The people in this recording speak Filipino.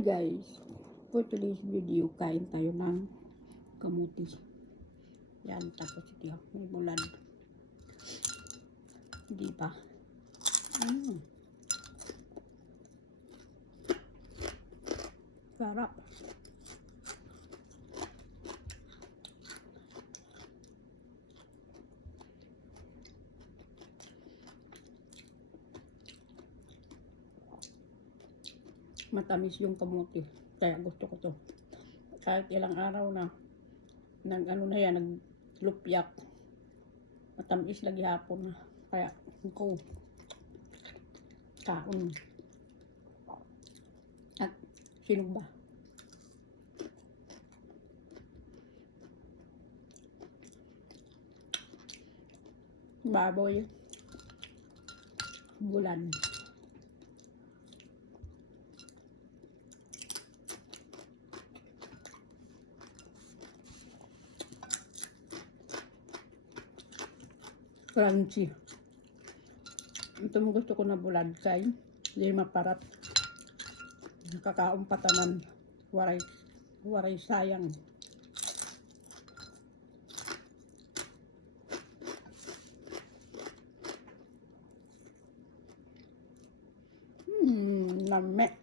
Guys, for today's video, kain tayo ng kamuti. Yan, tapos ito, may bulan. Hindi pa. Sarap. Matamis yung kamuti, kaya gusto ko to. Kahit ilang araw na naglupyak, matamis lagi hapon na, kaya ko kaon. At sino ba? Baboy, bulan. Crunchy. Ito mo gusto ko na bulad kay di maparat. Nakakaon patanan. Waray sayang. Lame.